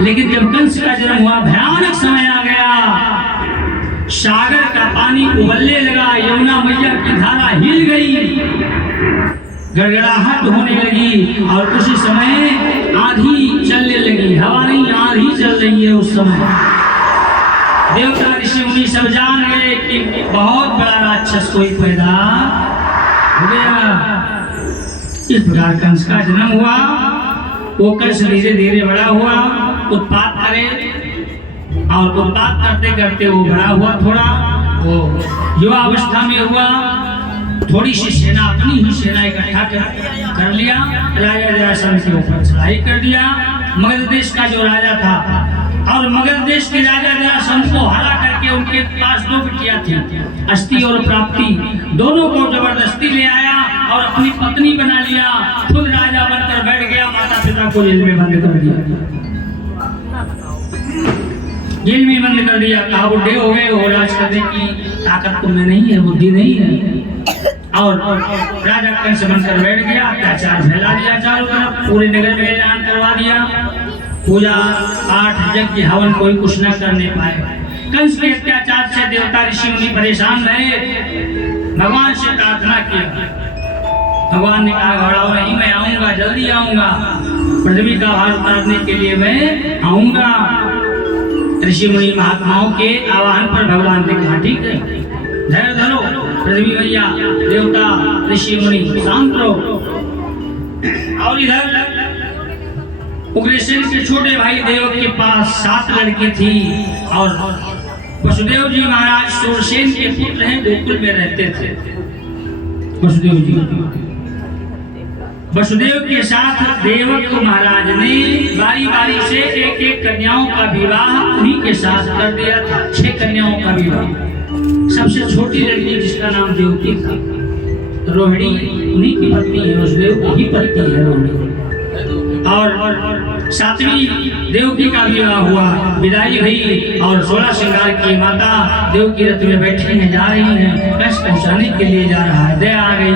लेकिन जब कंस का जन्म हुआ भयानक समय आ गया, सागर का पानी उबलने लगा, यमुना मैया की धारा हिल गई, गड़गड़ाहट होने लगी और उसी समय आंधी चलने लगी। हवा नहीं, आंधी चल रही है उस समय। देवता ऋषि मुनि सब जान गए कि बहुत बड़ा राक्षस कोई पैदा हो गया। इस प्रकार कंस का जन्म हुआ। वो कंस धीरे धीरे बड़ा हुआ, उत्पात करे और उत्पात करते करते वो बड़ा हुआ, थोड़ा वो युवा अवस्था में हुआ, थोड़ी सी सेना, अपनी ही सेना इकट्ठा कर लिया, राजा जरासंध के ऊपर चढ़ाई कर दिया। मगध देश का जो राजा था, और मगध देश के राजा जरासंध को हरा करके उनके पास दो बिटियां थी, अस्ति और प्राप्ति, दोनों को जबरदस्ती ले आया और अपनी पत्नी बना लिया, खुद राजा बनकर बैठ गया, माता पिता को जेल में बंद कर दिया। जेल में बंद कर दिया, कहा बुढ़े हो गए हो, राज करने की ताकत तुम्हें नहीं है, बुद्धि नहीं है। और राजा कंस बनकर बैठ गया, अत्याचार फैला दिया चारों तरफ, पूरे नगर में ऐलान करवा दिया, पूजा पाठ यज्ञ हवन कोई कुछ न करने पाए। कंस के अत्याचार से देवता ऋषि मुनि परेशान रहे, भगवान से प्रार्थना किया। भगवान ने कहा घबराओ नहीं, मैं आऊंगा, जल्दी आऊंगा, पृथ्वी का भार उतारने के लिए मैं आऊंगा। ऋषि मुनि महात्माओं के आह्वान पर भगवान ने कहा ठीक है, धैर्य धरो, पृथ्वी मैया, देवता, ऋषि मुनि शांत रहो। और इधर उग्रसेन के छोटे भाई देव के पास 7 लड़की थी और वसुदेव जी महाराज सूरसेन के पुत्र हैं, गोकुल में रहते थे। वसुदेव जी, वसुदेव के साथ देवक महाराज ने बारी बारी से एक एक कन्याओं का विवाह उन्हीं के साथ कर दिया था। 6 कन्याओं का विवाह। सबसे छोटी लड़की जिसका नाम देवकी था, रोहिणी, उन्हीं की पत्नी है, वसुदेव की पत्नी है रोहिणी। और 7वीं देवकी का विवाह हुआ, विदाई हुई और 16 श्रृंगार की माता देवकी रथ में बैठी है, जा रही है, कष्ट पहुंचाने के लिए जा रहा है। दया आ गई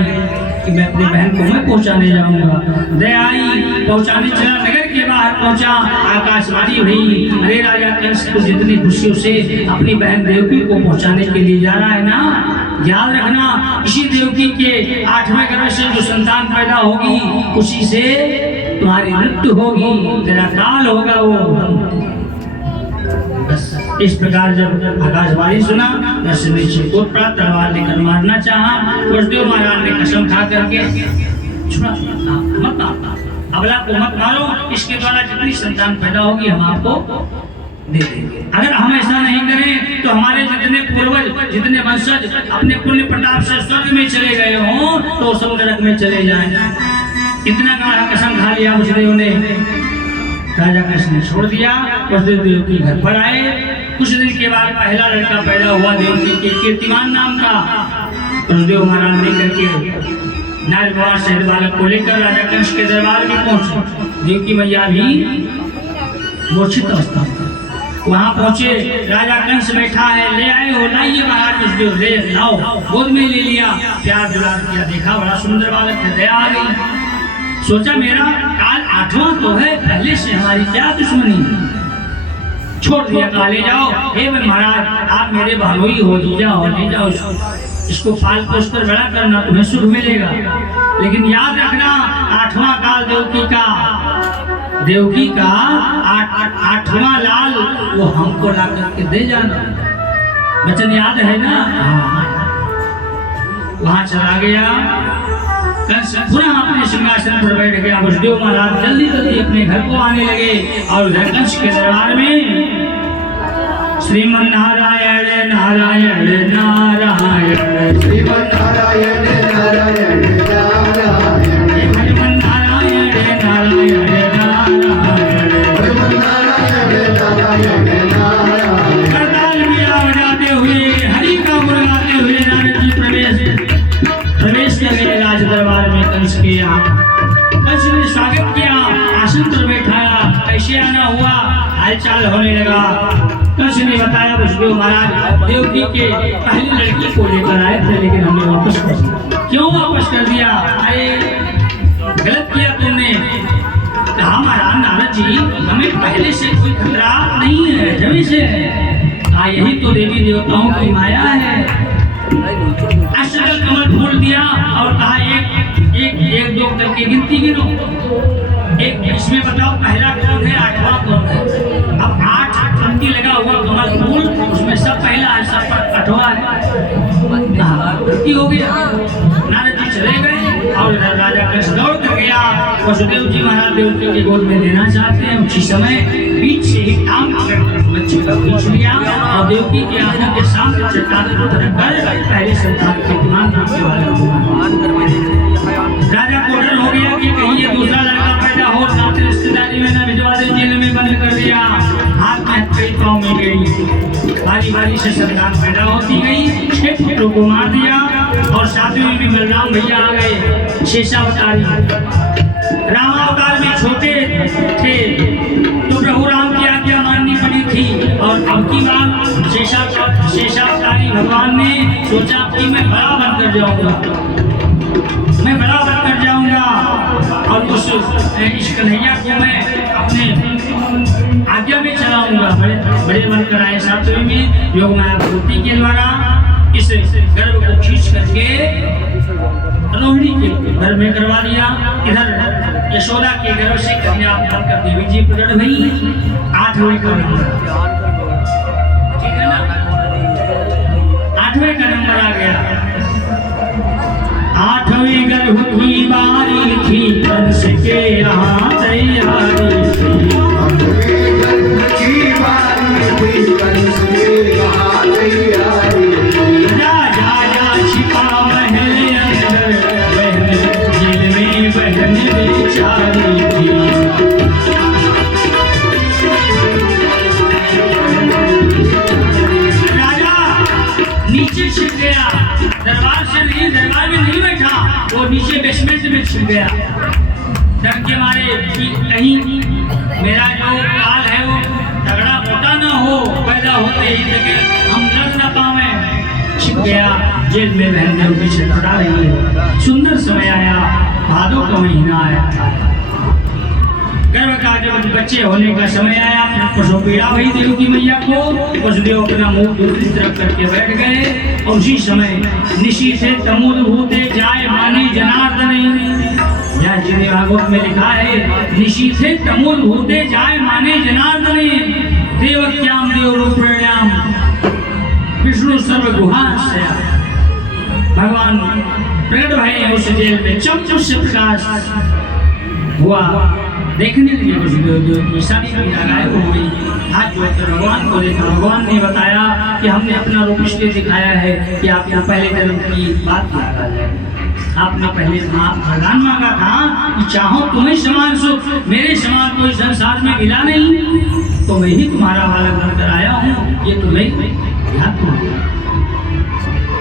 कि मैं अपनी बहन को मैं पहुंचाने जाऊंगा। दया आई, पहुंचाने चला, नगर के बाहर पहुंचा, आकाशवाणी हुई, अरे राजा कंस तो जितनी खुशियों से अपनी बहन देवकी को पहुंचाने के लिए जा रहा है ना, याद रखना इसी देवकी के 8वें गर्भ से जो संतान पैदा होगी उसी से तुम्हारी मृत्यु होगी, तेरा काल होगा वो। बस इस प्रकार जब आकाशवाणी सुना, नीचे कूद पड़ा, तलवार लेकर मारना चाहा। वसुदेव महाराज ने कसम खा करके मत अबला को मत मारो, इसके द्वारा जितनी संतान पैदा होगी हम आपको दे देंगे। अगर हम ऐसा नहीं करें तो हमारे जितने पूर्वज, जितने वंशज अपने पुण्य प्रताप से स्वर्ग में चले गए हों तो सब नरक में चले जाएं। इतना गाढ़ा कसम खा लिया वसुदेव ने। राजा कृष्ण ने छोड़ दिया, वसुदेव देवकी घर पर आए। कुछ दिन के बाद पहला लड़का पैदा हुआ देवकी के, कीर्तिमान नाम का। वसुदेव महाराज ने करके नारदवार से बालक को लेकर राजा कंस के दरबार में पहुंचे। देवकी मैया भी मूर्छित अवस्था में, वहां पहुंचे, राजा कंस बैठा है, ले आए हो, लाइए महाराज वसुदेव, ले लाओ, गोद में ले लिया, प्यार दुलार किया, देखा बड़ा सुंदर बालक है, दया आ गई। सोचा मेरा काल 8वां तो है, पहले से हमारी क्या दुश्मनी है। छोड़ दिया, कहा ले जाओ, हे महाराज आप मेरे भाई हो, जीजा हो, ले जाओ इसको पाल पोस कर बड़ा करना, तुम्हें सुख मिलेगा। लेकिन याद रखना 8वां काल देवकी का 8वां लाल वो हमको ला करके दे जाना, वचन याद है ना। वहां चला गया, कंस पुनः अपने सिंहासन पर बैठ गया। वसुदेव महाराज जल्दी जल्दी अपने घर को आने लगे और कंस के दरबार में श्रीमन नारायण नारायण नारायण, श्रीमन नारायण नारायण नारायण, श्रीमन नारायण नारायण नारायण, श्रीमन नारायण नारायण नारायण। करताल मीरा बजाते हुए, हरि का गुण गाते हुए नारद जी प्रवेश कर गए राज दरबार में कंस के यहाँ। कंस ने स्वागत किया, आसन पर बैठाया, कैसे आना हुआ, हालचाल होने लगा। कंस ने बताया वसुदेव महाराज देवकी के पहली लड़की को लेकर आए थे, लेकिन हमने वापस कर दिया। क्यों वापस कर दिया? अरे गलत किया तुमने। कहा महाराज नारद जी, हमें पहले से कोई कोई खतरा नहीं है, जमी से हाँ यही तो देवी देवताओं की माया है। अष्टदल कमल फूल दिया और कहा एक एक एक दो करके गिनती गिनो, एक इसमें बताओ पहला कौन है, आठवां कौन है। अब 8 पंक्ति लगा हुआ कमल फूल, उसमें सब पहला है, सब आठवां है। गलती हो गया, नारद जी चले गए और राजा कृष्ण दौड़ कर गया। वसुदेव जी महाराज देवकी की गोद में लेना चाहते हैं, उसी समय बीच से ही टांग बच्चे का खींच लिया और देवकी की आंखों के सामने चट्टान को रखकर पहले संतान कीर्तिमान करने वाले राजा को डर हो गया कि कहीं ये दूसरा लड़का पैदा हो, साथ रिश्तेदारी में न भिजवा दे, जेल में बंद कर दिया। हाथ में कई पाँव में गई, बारी बारी से संतान पैदा होती गई, 6 पुत्रों को मार दिया और 7वें में बलराम भैया आ गए। शेषावतारी रामावतार में छोटे थे तो प्रभु राम की आज्ञा माननी पड़ी थी और अब की बार शेषावतारी भगवान ने सोचा कि मैं बड़ा बनकर जाऊंगा, मैं बड़ा बनकर जाऊंगा और उस इस कन्हैया को मैं अपने आज्ञा में चलाऊंगा। बड़े बनकर आए 7वें में योग माया पूर्ति के द्वारा इस गर्भ को खींच करके रोहिणी के घर में करवा दिया। इधर यशोदा के गर्भ से कन्या बनकर देवी जी प्रकट हुई। 8वें का नंबर, ठीक है ना, 8वें का नंबर आ गया। 8वें गर्भ की बारी थी, कंस के यहाँ तैयारी थी। 8वें गर्भ की बारी थी, कंस के यहाँ तैयारी थी। राजा जा छिपा महल अंदर, बहन जेल में बहन बेचारी थी। राजा नीचे छिप गया, दरबार से नहीं, दरबार में नहीं बैठा, वो नीचे बेसमेंट में छिप गया। डर के मारे कि कहीं मेरा जो काल है वो तगड़ा मोटा ना हो, पैदा होते ही तक हम लड़ न पावे। छिप गया जेल में, बहन ने पीछे लड़ा रही है। सुंदर समय आया, भादों का महीना आया, गर्भ का जब बच्चे होने का समय आया, प्रसव पीड़ा हुई देवकी मैया को। वसुदेव अपना मुंह दूसरी तरफ करके बैठ गए और उसी समय निशी से तमोद भूते जाए माने जनार्दन। भागवत में लिखा है, निशी से तमोद भूते जाए माने जनार्दन, देवक्याम देव रूपेण्याम विष्णु सर्व गुहास्य। भगवान प्रकट भये उस जेल में, चमचम से प्रकाश हुआ। देखने के लिए वसुदेव की सारी पीड़ा गायब हो गई। हाथ जोड़कर भगवान को देखा, भगवान ने बताया कि हमने अपना रूप इसलिए दिखाया है कि आप यहाँ पहले जन्म की बात याद आ जाए। आपने पहले वरदान मांगा था कि चाहो तुम्हें समान सुख, मेरे समान कोई संसार में मिला नहीं, तो मैं ही तुम्हारा बालक बनकर आया हूँ, ये तुम्हें याद हो।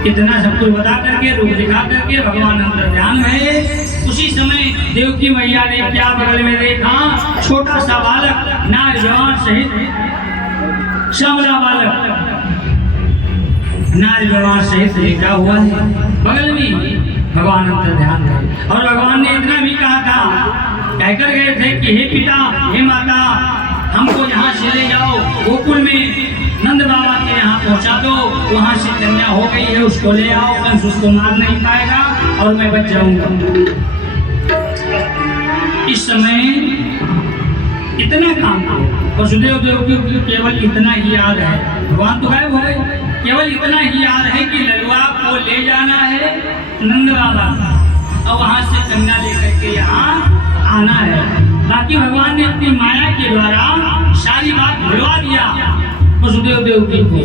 इतना सब कुछ बता करके, रूप दिखा करके भगवान अंदर ध्यान है। उसी समय देवकी मैया ने क्या बगल में देखा, छोटा सा बालक नार जवान सहित, श्यामला बालक नार जवान सहित लेटा हुआ है बगल में। भगवान अंदर ध्यान है और भगवान ने इतना भी कहा था, कहकर गए थे कि हे पिता, हे माता, हमको यहाँ से ले जाओ, गोकुल में नंद बाबा के यहाँ पहुँचा दो, वहाँ से कन्या हो गई है, उसको ले आओ, कंस उसको मार नहीं पाएगा और मैं बच जाऊंगा। इस समय इतना काम करो। वसुदेव देव की केवल इतना ही याद है, भगवान तो गायब हो गए, केवल इतना ही याद है कि ललुआ को ले जाना है नंद बाबा और वहाँ से कन्या लेकर के यहाँ आना है। बाकी भगवान ने अपनी माया के द्वारा सारी बात भुलवा दिया वसुदेव देव की को,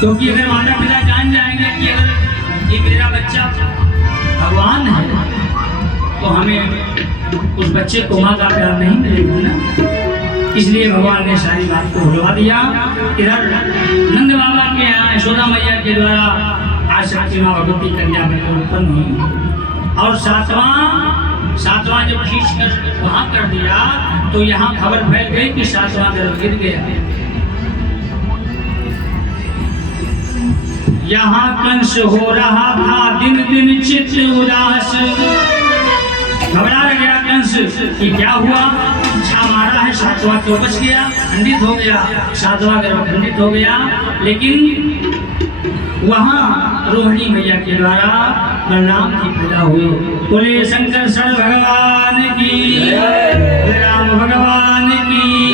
क्योंकि अगर माता पिता जान जाएंगे कि अगर ये मेरा बच्चा भगवान है तो हमें उस बच्चे को माँ का प्यार नहीं मिलेगा ना, इसलिए भगवान ने सारी बात को भुलवा दिया। इधर नंद बाबा के यहाँ यशोदा मैया के द्वारा आशा की माँ भगवती कन्या बनकर उत्पन्न हुई और सातवां जब खींच कर वहाँ कर दिया तो यहाँ खबर फैल गई कि 7वां गर्भ गिर गया। यहाँ कंस हो रहा था दिन दिन चित्त उदास, घबरा गया कंस कि क्या हुआ। छा मारा है, सातवां तो बच गया, खंडित हो गया, सातवां गर्भ खंडित हो गया। लेकिन वहाँ रोहिणी मैया के द्वारा बलराम जी पैदा हुए। बोले शंकर सर भगवान की, राम भगवान की,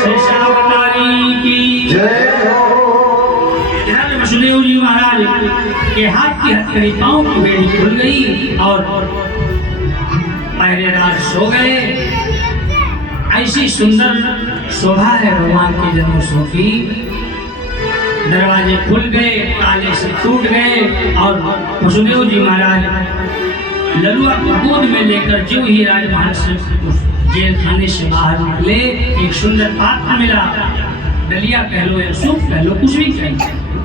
शेषावतारी की जय। वसुदेव जी महाराज के हाथ की हथकड़ी, पांव की बेड़ी खुल गई और पहरेदार सो गए। ऐसी सुंदर शोभा है भगवान के जन्मोत्सव की। दरवाजे खुल गए, ताले से टूट गए और वसुदेव जी महाराज ललुआ को गोद में लेकर जो ही राजमहल से जेल खाने से बाहर निकले, एक सुंदर पात्र मिला। डलिया कह लो या सूप कह लो, कुछ भी कह लो,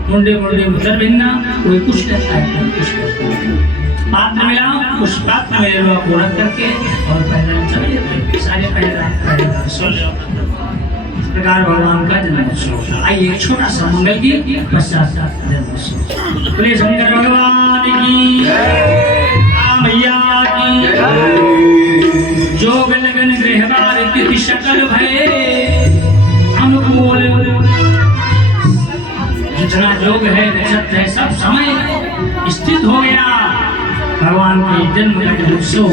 मुंडे मुंडे मुतर भिन्ना, कोई कुछ कहता है, कोई कुछ कहता है। पात्र मिला, उस पात्र में ललुआ को रख करके और पहला चले जाते सारे पहला सुन लो। इस प्रकार भगवान का जन्मोत्सव था। आइए एक छोटा सा मंगल की पश्चात जन्मोत्सव। बोले शंकर भगवान की, राम मैया की। जोग लगन गृहवार तिथि सकल भय अनुकूल। जितना जोग है नक्षत्र है सब समय स्थित हो गया। भगवान के जन्म का उत्सव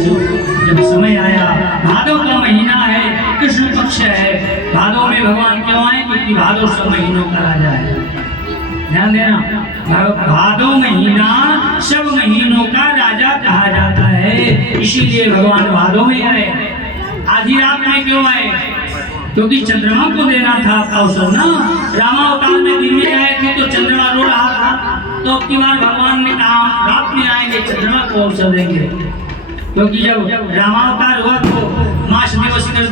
जब समय आया, भादव का महीना है, कृष्ण पक्ष है। भादव में भगवान क्यों आए? क्योंकि भादव सब महीनों का राजा है। ध्यान देना, भादव महीना सब महीनों का राजा कहा जाता है, इसीलिए भगवान भादव में आए। आधी रात में क्यों आए? क्योंकि चंद्रमा को देना था अवसर ना। रामावतार में दिन में आए थे तो चंद्रमा रो रहा था, तो अब की बार भगवान ने कहा रात में आएंगे, चंद्रमा को अवसर देंगे। क्योंकि जब रामावतार हुआ तो मास दिवस कर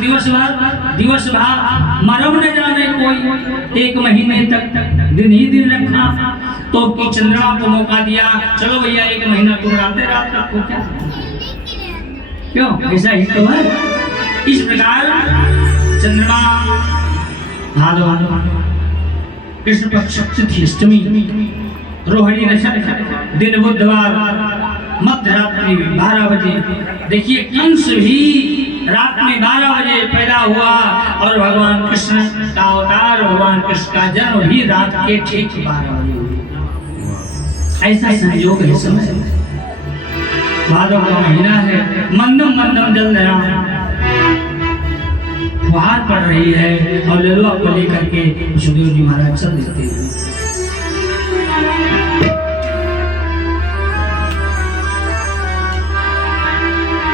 दिवस भा मरम न जाने कोई, एक महीने तक दिन ही दिन रखा। तो की चंद्रमा को मौका दिया, चलो भैया एक महीना तुम रात रखो, क्या क्यों ऐसा ही तो है। इस प्रकार चंद्रमा भादव कृष्ण पक्ष तिथि अष्टमी, रोहिणी नक्षत्र, दिन बुधवार, मध्यरात्रि 12 बजे। देखिए कंस भी रात में 12 बजे पैदा हुआ और भगवान कृष्ण का अवतार, भगवान कृष्ण का जन्म भी रात के ठीक 12 बजे। ऐसा संयोग है समय। भादव का महीना है, मंदम मंदम जलधरा फुहार पड़ रही है और ललुआ को लेकर के वसुदेव जी महाराज चल देते हैं।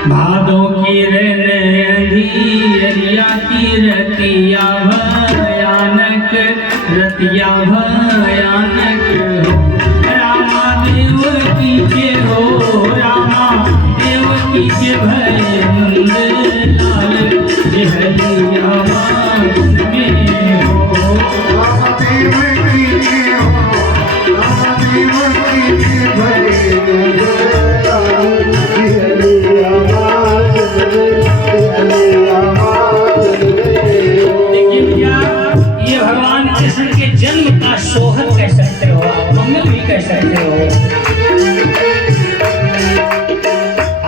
भादों की रतिया की रतिया भयानक, रतिया भयानक। रामा देव की के हो, रामा देव की के भय नंद लाल, हरिया में हो। रामा देव की के हो, रामा देव की के भय नंद लाल, हरिया देखिए भैया, ये भगवान कृष्ण के जन्म का सोहर कह सकते हो, मंगल भी कह सकते हो।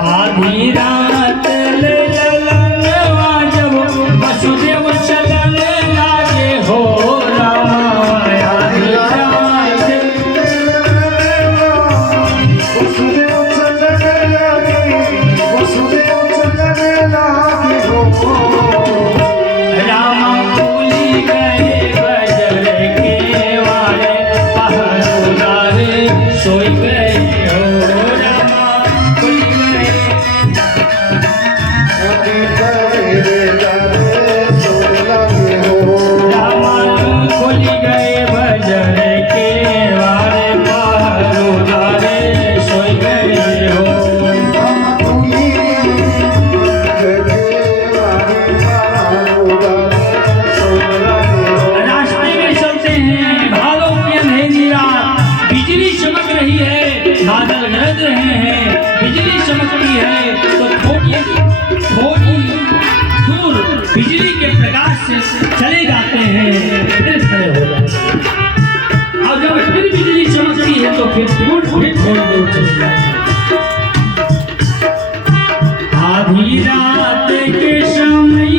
आधी रात ललनवा जब वसुदेव चलन लागे हो, रामा आधी रात वसुदेव चलन लागे, वसुदेव चलन लागे हो। रामा भूली गए बजर के वाले, पहरुदारे सोई गए हो। रामा भूली गए, रामा भूली गए बजर के वाले, पहरुदारे सोई गए हो। रास्ते में चलते हैं, भादों की अंधेरी रात, बिजली चमक रही है, बादल गरज रहे हैं, बिजली चमकती है तो थोड़ी दूर बिजली के प्रकाश से चले जाते हैं, फिर खड़े हो जाते हैं। और जब फिर बिजली चमकती है तो फिर थोड़ी दूर चले जाते हैं। आधी रात के समय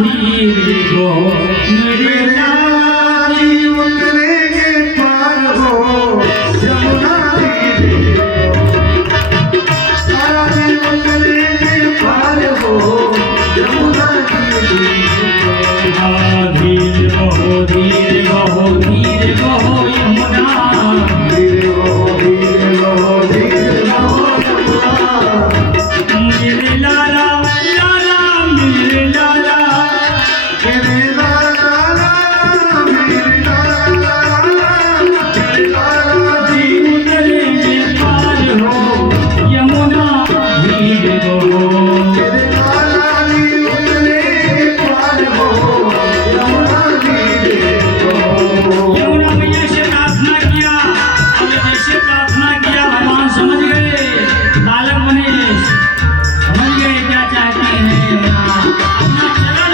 धीरे हो मेरे लाला जी उतरेंगे पार हो यमुना धीरे लाला जी उतरेंगे पार हो यमुना धीरे धीरे बहो धीरे बहो धीरे बहो यमुना धीरे बहो धीरे बहो धीरे बहो यमुना मेरे लाला लाला मेरे लाला मेरे लाला मेरे लाला मेरे लाला जी उतरेंगे पार हो यमुना धीरे बहो मेरे लाला जी उतरेंगे पार हो यमुना धीरे बहो यमुना मैया से प्रार्थना किया और जैसे प्रार्थना किया भगवान समझ गए बालक बने समझ गए क्या चाहते हैं यमुना अपना चरण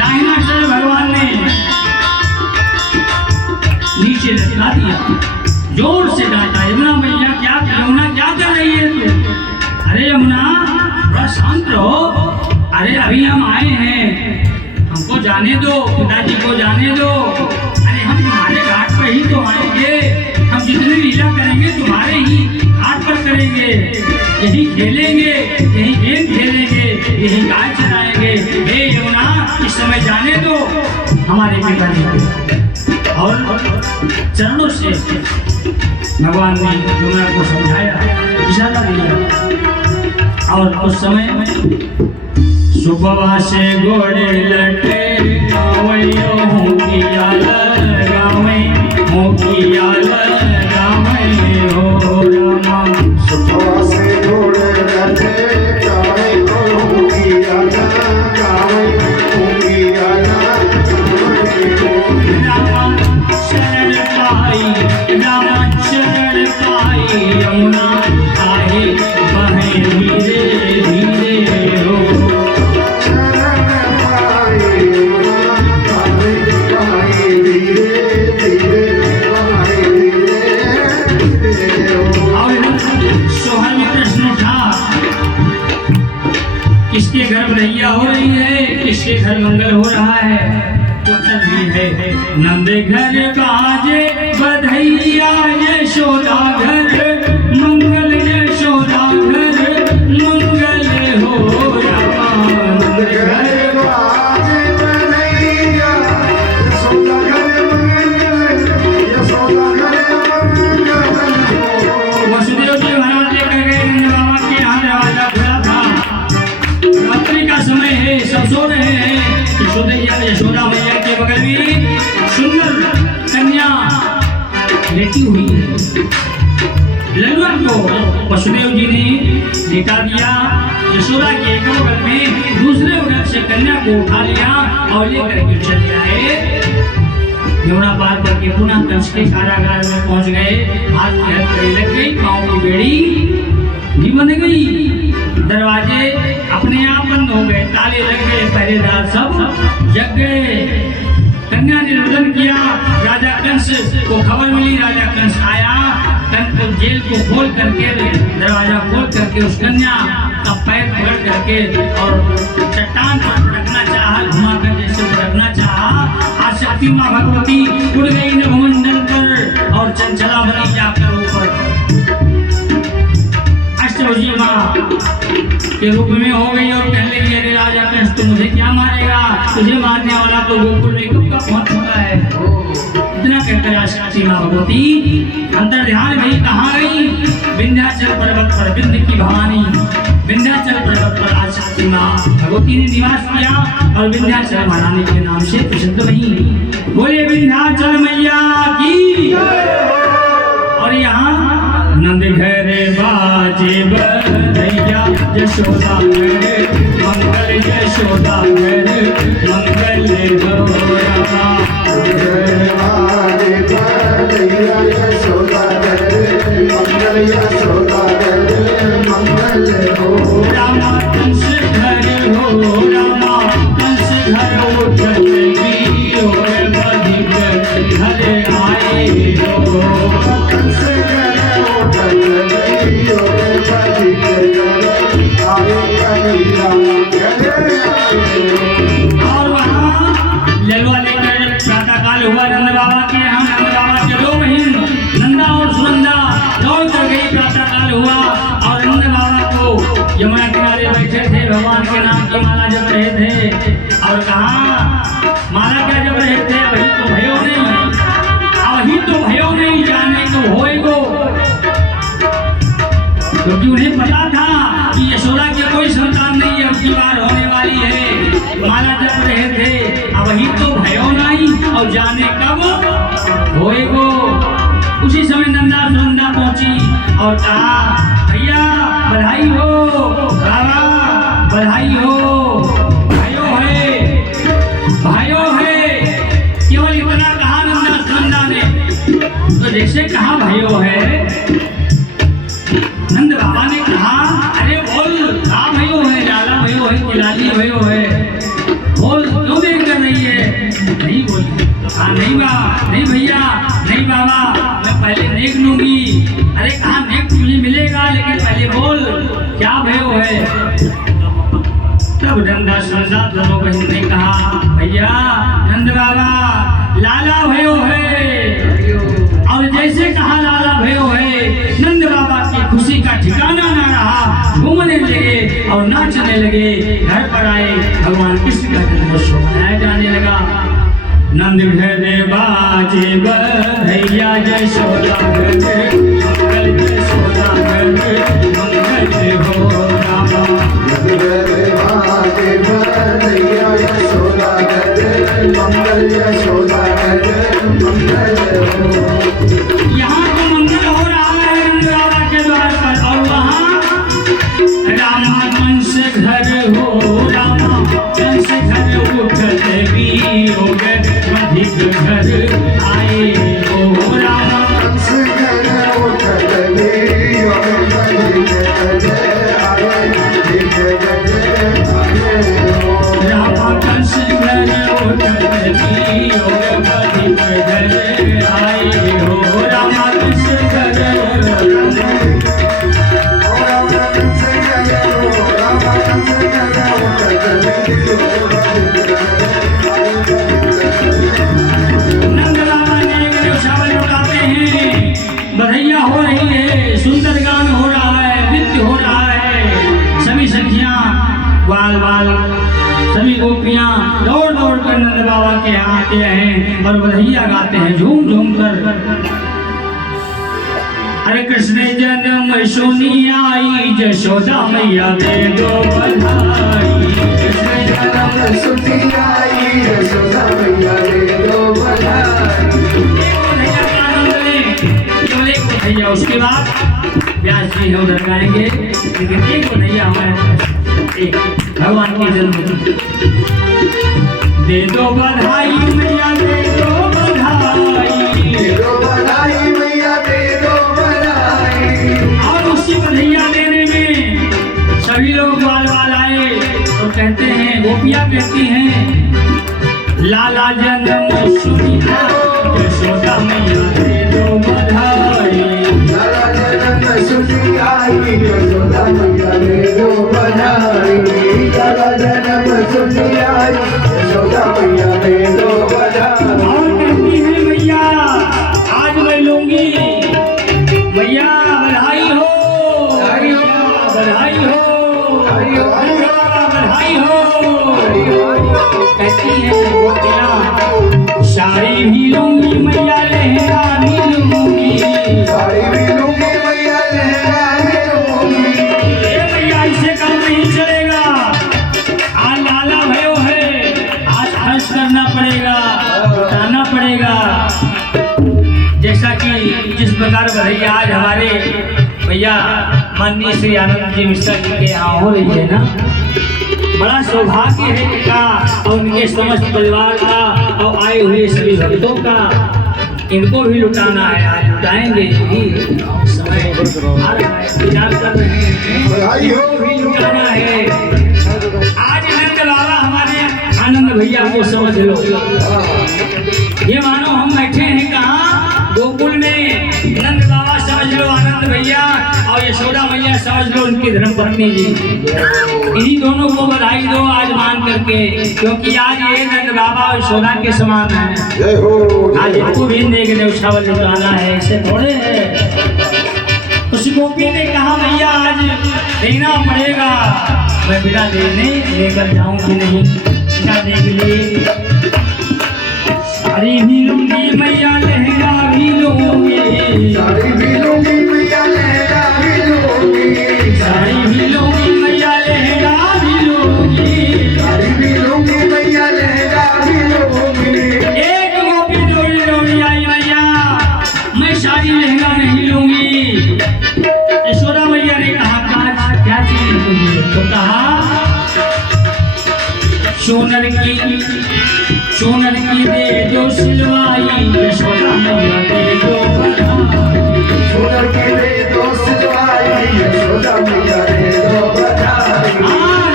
दाहिना चरण भगवान ने नीचे लटका दिया जोर से डांटा यमुना मैया यमुना क्या कर रही है तू अरे यमुना थोड़ा शांत रहो अरे अभी हम आए हैं हमको जाने दो पिताजी को जाने दो अरे हम तुम्हारे घाट पर ही तो आएंगे हम जितनी लीला करेंगे तुम्हारे ही घाट पर करेंगे यही खेलेंगे यही गेम खेलेंगे यही गाय चराएंगे हे यमुना इस समय जाने दो हमारे पिताजी को और चरणों से भगवान ने यमुना को समझाया इशारा दिया और उस समय सुबह से घोड़े लटे गावैयो मुखिया लगावे मुखिया लगावे हो रामा सुबह से घोड़े बैठे गावे को मुखिया गावे मुखिया गावे रामा शरण पाई यमुना आहे बहे धीरे धीरे हो शरण पाए पाए धीरे धीरे पाए धीरे और सोहर में प्रश्न था किसके घर भैया हो रही है किसके घर मंगल हो रहा है उत्तर भी है नंद घर बाजे बधैया यशोदा घर मंगल यशोदा घर मंगल हो रामा नंद घर वसुदेव जी महाराज लेकर गए नंद बाबा के यहाँ दरवाजा खुला था रात्रि का समय है सब सो रहे हैं यशोदा मैया के बगल में सुंदर कन्या लेटी हुई है लल्लुआ को वसुदेव जी ने लेटा दिया यशोदा के एक बगल में दूसरे बगल से कन्या को उठा लिया और लेकर के चले आए यमुना पार करके पुनः कंस के कारागार में पहुंच गए हाथ की हथकड़ी लग गई पाँव की बेड़ी भी बन गई दरवाजे अपने आप बंद हो गए ताले लग गए पहरेदार सब जग गए कन्या ने रुदन किया राजा कंस को खबर मिली राजा कंस आया कंस को जेल को खोल करके दरवाजा खोल करके उस कन्या का पैर पकड़ करके और चट्टान पर रखना चाहा घुमा कर जैसे रखना चाहा आज शक्ति माँ भगवती उड़ गई नभमंडल पर और चंचला बनी जाकर ऊपर अष्टभुजी माँ के रूप में हो गई और कहने लगी अरे राजा कंस तू मुझे क्या मारेगा तुझे मारने वाला तो गोकुल में कब का पहुंच चुका है इतना कहकर शक्ति माँ भगवती अंतर ध्यान गई कहाँ गई विंध्याचल पर्वत पर विंध्य की भवानी विंध्याचल पर्वत पर आज शक्ति माँ भगवती ने निवास किया और विंध्याचल महारानी के नाम से प्रसिद्ध नहीं बोले विंध्याचल मैया की और यहाँ नंद घर बाजे बधैया यशोदा घर मंगल यशोदा घर मंगल हो रामा रामा कंस घर हो रामा कंस घर उठल भी और बधिक घर आए हो Hare Krishna, Hare Krishna. और वहाँ ललुआ लेकर जब प्रातःकाल हुआ नंद बाबा के यहाँ, नंद बाबा के दो बहन नंदा और सुनंदा दौड़ कर गई। प्रातःकाल हुआ और नंद बाबा को यमुना किनारे बैठे थे, भगवान के नाम की माला जप रहे थे। और कहा माला क्या जप रहे थे? वही तो भयो नहीं, वही तो भयो नहीं, जाने तो होएगो। क्योंकि उन्हें पता था कि यशोदा की कोई संतान नहीं है, अब की बार होने वाली है। माला जप रहे थे, अब वही तो भयो नहीं और जाने कब होएगो। उसी समय नंदा सुनंदा पहुंची और कहा भैया बधाई हो, बाबा बधाई हो, भाइयों है, भाइयों है। केवल इतना कहा नंदा सुनंदा ने। तो जैसे कहा भाइयों है, नंद बाबा ने कहा अरे बोल कहा भयो है, लाला भयो है कि लाली भयो है, बोल क्यों देख कर रही है? नहीं बोली। हाँ नहीं बाबा, नहीं भैया, नहीं बाबा, मैं पहले नेक लूंगी। अरे कहा नेक तुझे मिलेगा, लेकिन पहले बोल क्या भयो है? तब नंदा सुनंदा दोनों बहन ने कहा भैया नंद बाबा लाला भयो है। और जैसे कहा लाला भयो है, नंद बाबा की खुशी का ठिकाना ना रहा, घूमने लगे और नाचने लगे। घर पर आए, भगवान कृष्ण का जन्मोत्सव मनाया जाने लगा। नंद घर बाजे बधैया यशोदा घर, मंगल यशोदा घर, मंगल हो रामा। बाजे बधैया यशोदा घर, मंगल यशोदा घर, मंगल हो। यहाँ तो मंगल हो रहा है नंद बाबा के द्वार पर, और वहाँ रामा कंस घर हो, रामा कंस घर उठते भी हो गए, अधिक घर आए हो रामा कंस घर उठते भी हो गए, अधिक घर आए, अधिक घर आए हो। रामा कंस घर उठते भी हो गए, अधिक घर आए हो रामा कंस घर। नंद बाबा ने न्यौछावर लुटाते हैं, बधैया हो रही है, सुंदर गान हो रहा है, नृत्य हो रहा है। सभी सखियां बाल बाल सभी गोपियां दौड़ दौड़ कर नंद बाबा के यहाँ आते हैं और बधैया गाते हैं झूम झूम कर। अरे कृष्ण जन्म सुनी आई, यशोदा मैया दे दो बधाई। कृष्ण जन्म सुनी आई, यशोदा मैया दे दो बधाई। भैया उसके बाद व्यास जी है उधर गाएंगे, लेकिन एक को नहीं हमारे भगवान की जन्म दे दो बधाई मैया दे दो बधाई, दे दो बधाई मैया दे दो बधाई। और उसी बधाइयाँ देने में सभी लोग बाल बाल आए और कहते हैं, गोपियाँ कहती हैं लाला जन्म सुनी यशोदा मैया दे दो बधाई। लाला जन्म सुनी आई, यशोदा मैया दे दो बधाई। लाला जन्म सुनी आई, यशोदा मैया दे दो बधाई। और कहती है मैया आज मैं लूंगी, मैया बधाई हो, बधाई हो, बधाई हो, बधाई हो, बधाई हो। कहती है गोपियाँ साड़ी भी लूंगी मैया, लहंगा भी लूंगी, साड़ी भी लूंगी मैया, लहंगा भी लूंगी। मैया इससे कम नहीं चलेगा, आज लाला भयो है, आज खर्च करना पड़ेगा, उठाना पड़ेगा। जैसा कि जिस प्रकार बधाइयाँ आज हमारे भैया माननीय श्री आनंद जी मिश्रा जी के यहाँ हो रही है ना, बड़ा सौभाग्य है इनका और उनके समस्त परिवार का और आए हुए सभी भक्तों का। इनको भी लुटाना है, आज लुटाएंगे ही, समय आ रहा है, विचार कर रहे हैं, बधाई हो। इनको भी लुटाना है। आज नंद बाबा हमारे आनंद भैया को समझ लो, ये मानो हम बैठे हैं कहाँ, गोकुल में। नंद बाबा समझ लो आनंद भैया और यशोदा मैया समझ समझ लो उनकी धर्मपत्नी जी। इन्हीं दोनों को बधाई दो आज मान करके, क्योंकि आज ये नंद बाबा और यशोदा के समान है। जय हो आज इनको भी देख न्यौछावर लुटाना है, ऐसे थोड़े है। उस गोपी ने कहा भैया आज देना पड़ेगा, मैं बिना देने लेकर जाऊंगी नहीं। बिना देख लिए साड़ी भी लूंगी मैया, लहंगा भी लूंगी, साड़ी भी लूंगी मैया, लहंगा भी लूंगी, साड़ी भी लूंगी मैया, लहंगा भी लूंगी, साड़ी भी लूंगी मैया, लहंगा भी लूंगी। एक गोपी दौड़ी दौड़ी आई मैया, मैं साड़ी लहंगा नहीं लूंगी। यशोदा मैया ने कहा क्या चीज लूंगी? तो कहा सोनर की दे दो सिलवाई, यशोदा मैया दे दो बधाई। सोनर की दे दो सिलवाई, यशोदा मैया दे दो बधाई।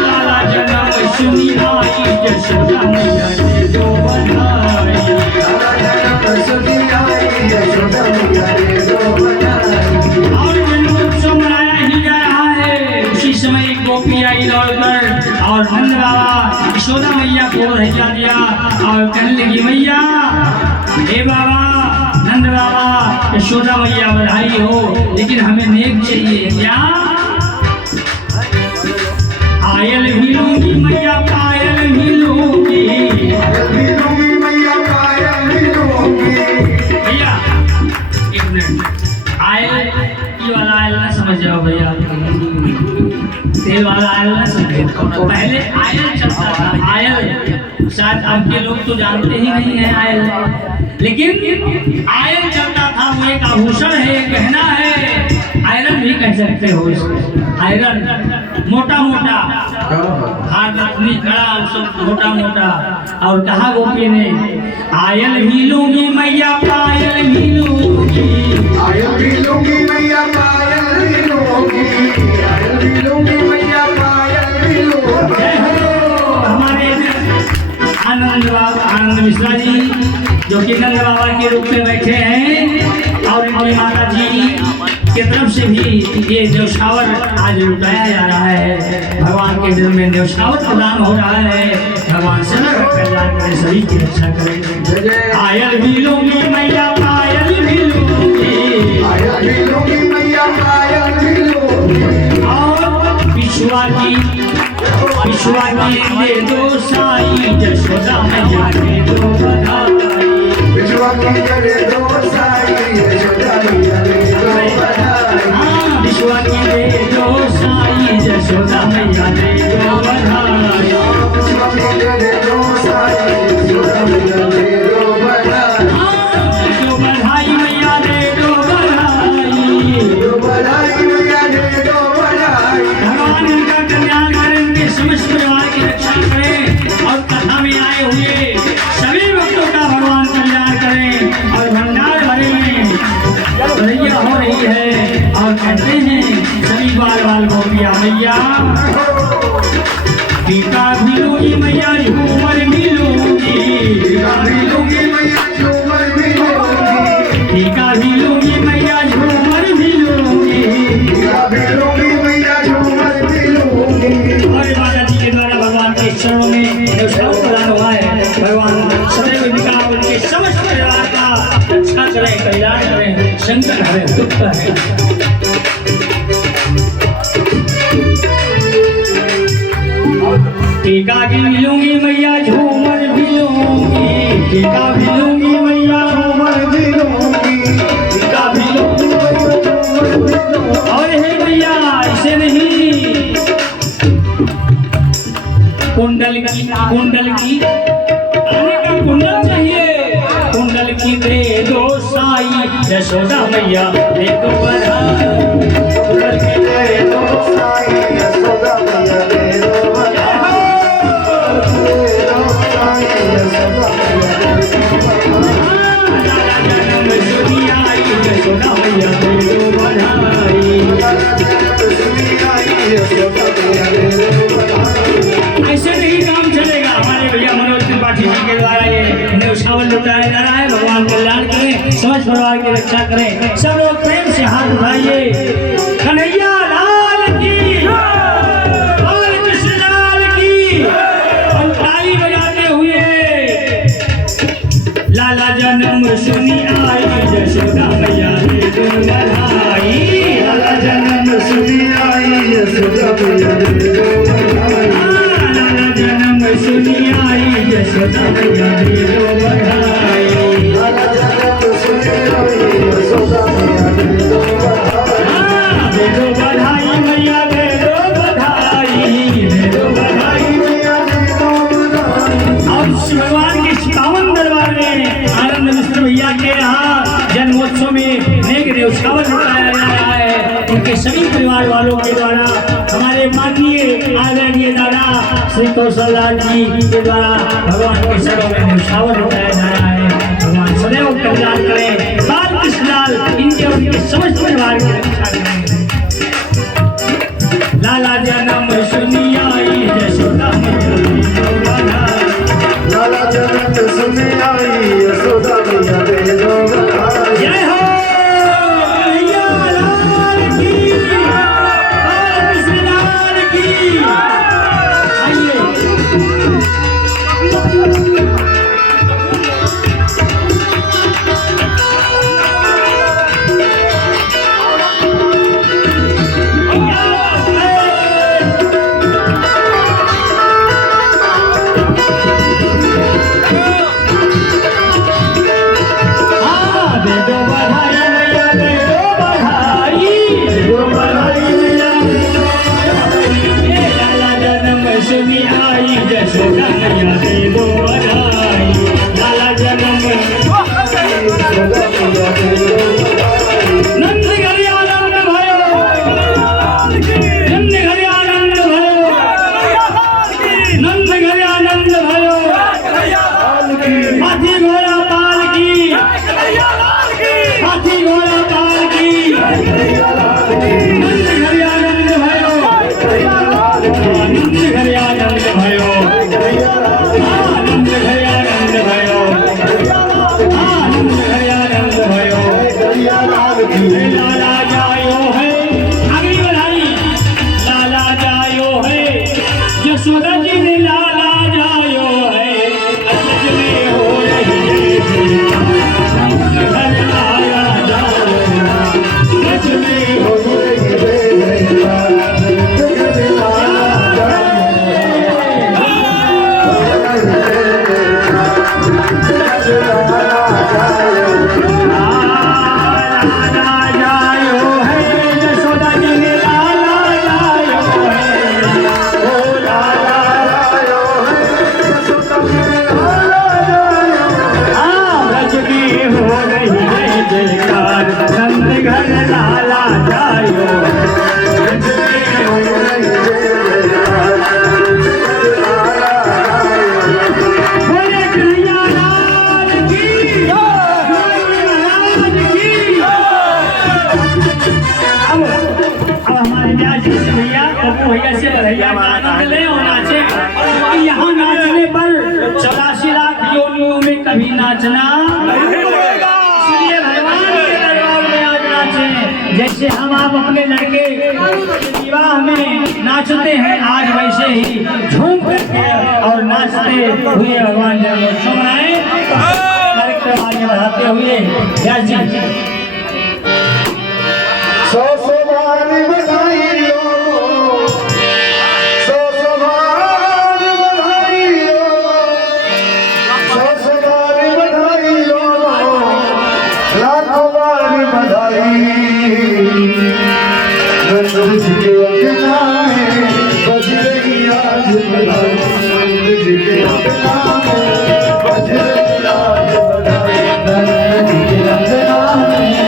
लाला जन्म सुनी आई, यशोदा मैया दे दो बधाई। लाला जन्म सुनी आई, यशोदा मैया दे दो बधाई। और जन्मोत्सव मनाया ही जा रहा है। उसी समय एक गोपी आई दौड़कर और नंद बाबा यशोदा मैया को रहिया दिया और कहने लगी मैया, हे बाबा नंद बाबा यशोदा मैया बधाई हो, लेकिन हमें नेक चाहिए। क्या? आयल भी लूंगी मैया, पायल भी लूंगी, पायल भी लूंगी मैया, पायल भी लूंगी। भैया एक मिनट, आयल ये वाला आयल ना समझ जाओ भैया, तेल वाला आयल ना समझे। पहले आयल चलता था, आयल शायद आपके लोग तो जानते ही नहीं है आयल, लेकिन आयल चलता था। वो एक आभूषण है, गहना है, आयरन भी कह सकते हो इसको। आयरन मोटा मोटा, हाथ अपनी कड़ा सब मोटा मोटा। और कहा गोपी ने आयल भी लूंगी मैया, पायल भी लूंगी, आयल भी लूंगी मैया, पायल भी लूंगी, आयल भी लूंगी मैया, पायल भी लूंगी। हमारे आनंद मिश्रा जी जो कि नंद बाबा के रूप में बैठे हैं, और इनकी माता जी की तरफ से भी ये न्यौछावर आज लुटाया जा रहा है। भगवान के जन्म में न्यौछावर प्रदान हो रहा है। भगवान सदा का कल्याण करे, सभी की रक्षा करे। आयल भी लूंगी मैया, पायल भी लूंगी, आयल भी लूंगी मैया, पायल भी लूंगी। और पिछुआ की दे दो साई, यशोदा मैया के दो बधाई। पिछुआ की दे दो साई, यशोदा मैया दे दो बधाई। पिछुआ की दे दो साई, यशोदा मैया दे दो बधाई। पिछुआ की दे दो साई, यशोदा मैया दे दो बधाई। दो बधाई मैया दे दो बधाई, दो बधाई मैया दे दो बधाई। भगवान इनका कल्याण करें, इनके समस्त परिवार की रक्षा करें, और कथा में आए हुए सभी भक्तों का भगवान कल्याण करें। और भंडार भरे में भैया हो रही है, और कहते हैं सभी बाल बाल गोपिया मैया, टीका भी लूंगी मैया, झूमर भी लूंगी, टीका भी लूंगी मैया, झूमर भी लूंगी, टीका भी लूंगी मैया, झूमर भी लूंगी, टीका भी लूंगी मैया, झूमर भी लूंगी। और माता जी के द्वारा भगवान के चरणों में न्यौछावर प्रदान हुआ है। भगवान सदैव इनका उनके समस्त परिवार का रक्षा करें, कल्याण करें, शंकर हरे दुख हरे। टीका भी लूंगी मैया, झूमर भी लूंगी, टीका भी लूंगी मैया, झूमर भी लूंगी, टीका भी लूंगी। और हे मैया ऐसे नहीं, कुंडल की आने का कुंडल चाहिए, कुंडल की दे दो साई, यशोदा मैया दे दो बधाई। कुंडल की दे दो साई, यशोदा मैया दे दो बधाई। दे दो साई, यशोदा मैया दे दो बधाई। लाला जन्म सुनी आई, यशोदा मैया दे दो बधाई। ऐसे नहीं काम चलेगा। हमारे भैया मनोज त्रिपाठी जी के द्वारा ये न्यौछावर लुटाया जा रहा है। भगवान कल्याण करें, समस्त परिवार की रक्षा करें। सब लोग प्रेम से हाथ उठाइए। कन्हैया लाल यशोदा मैया दे दो बधाई। लाला जन्म सुनी आई यशोदा मैया दे दो बधाई। दे दो बधाई मैया दे दो बधाई, दे दो बधाई मैया दे दो बधाई। और शिव भगवान के 57 दरबार में आनंद मिश्र भैया के यहाँ जन्मोत्सव में नेक न्यौछावर लुटाया जा रहा है। उनके सभी परिवार वालों के द्वारा हमारे माननीय आदरणीय दादा श्री कौशल लाल जी के द्वारा भगवान के शरणों में न्यौछावर लुटाया जा रहा है। भगवान सदैव कल्याण करें, बाल कृष्णलाल इनके और इनके समस्त परिवार की रक्षा करें। लाला जन्म सुनी आई यशोदा मैया दे दो बधाई। लाला जन्म सुनी आई यशोदा मैया दे दो बधाई। जय हो कन्हैया लाल की, बाल कृष्णलाल की। आइए दे दो बधाई मैया दे दो बधाई, दे दो बधाई मैया दे दो बधाई। लाला जन्म सुनी आई यशोदा मैया दे दो बधाई। लाला जन्म नंद घरी आनंद भयो, नंद घरी आनंद भयो, नंद घरी आनंद भयो। हाथी घोड़ा पाल की, हाथी घोड़ा पाल की। नंद घरी आनंद भयो, नंद घरी आनंद भयो, नंद घरी आनंद भयो, नंद घरी आनंद भयो। लाला जायो है अगली बधाई, लाला जायो है यशोदा जी ने लाला जायो है। अजज में हो रही है घर आया जाओ, अजज में हो लाला जायो है यशोदा जी ने लाला जायो है। ओ लाला ब्रज में हो रही है जयकार, नंद घर लाला जायो। ब्रज में हो रही है जयकार। बोले कन्हैया लाल की, बोले महाराज की। अब हमारे ब्याज से भैया पप्पू भैया से भैया का आनंद ले और नाचे। यहाँ नाचने पर 84 लाख योनियों में कभी नाचना, इसलिए भगवान के दरबार में आज नाचे। जैसे हम आप अपने लड़के विवाह में नाचते हैं, आज वैसे ही झूम करके और नाचते हुए भगवान जन्मोत्सव मनाए। कार्यक्रम आगे बढ़ाते हुए व्यास जी सौ बार बधाई लोगो, सौ बार बधाई लोगो, सौ बार बधाई लोगो, लाखों बार बधाई। नंद जी के अंगना में बज रही आज बधाई, नंद जी के अंगना में बज रही आज बधाई, नंद जी के अंगना में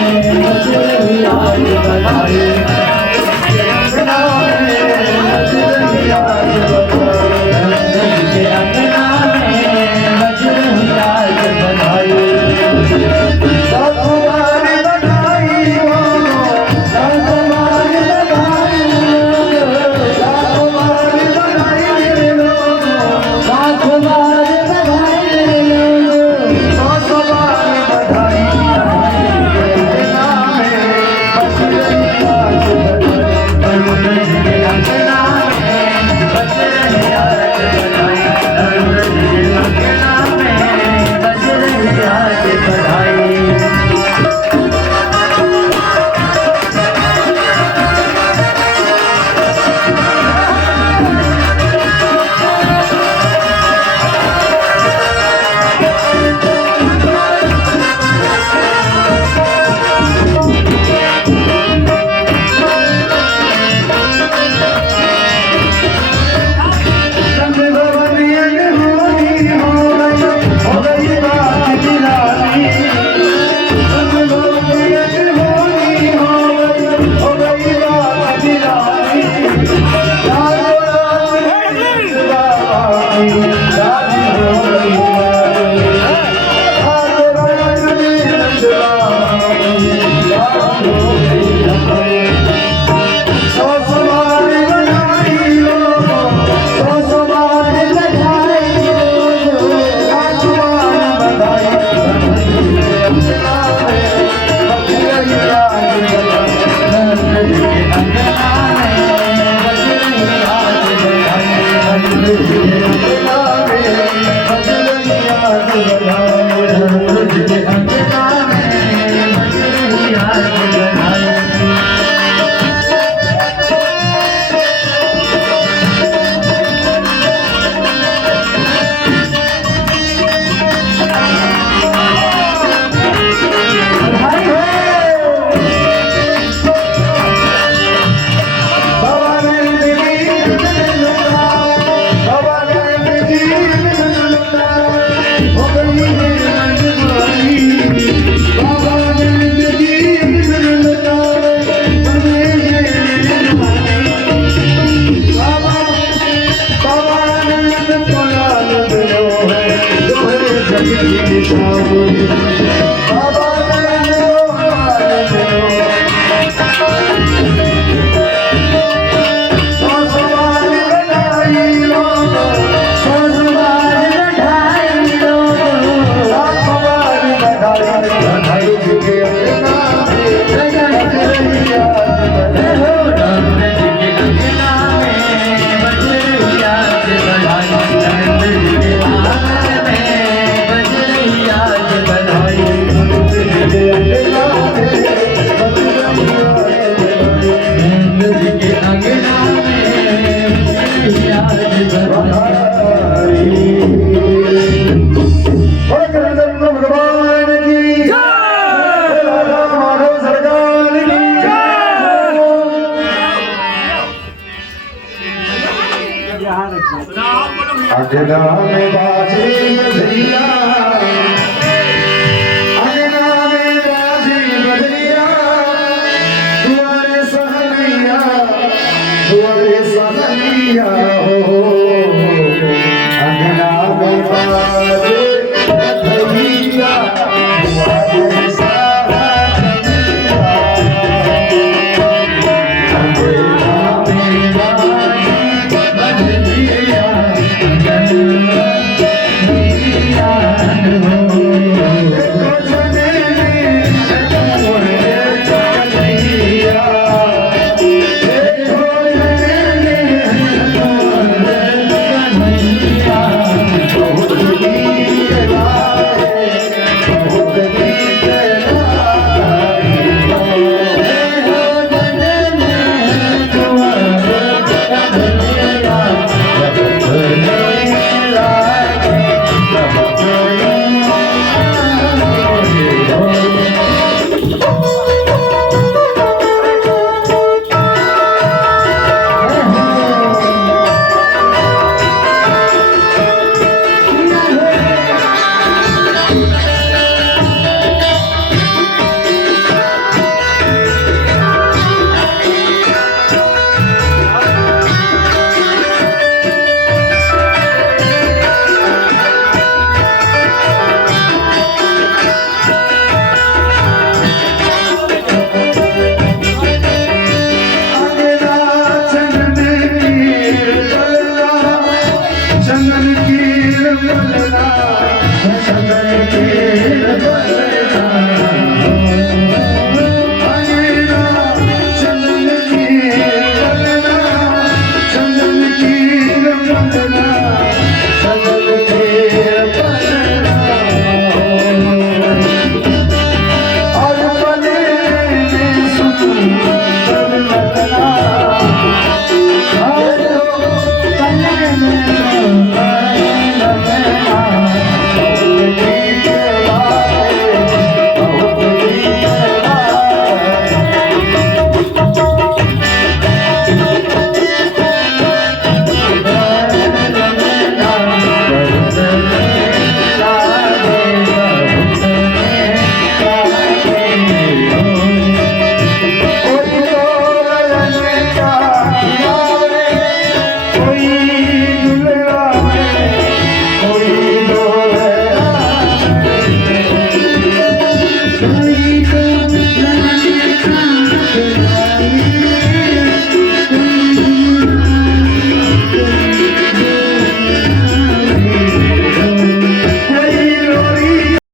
ना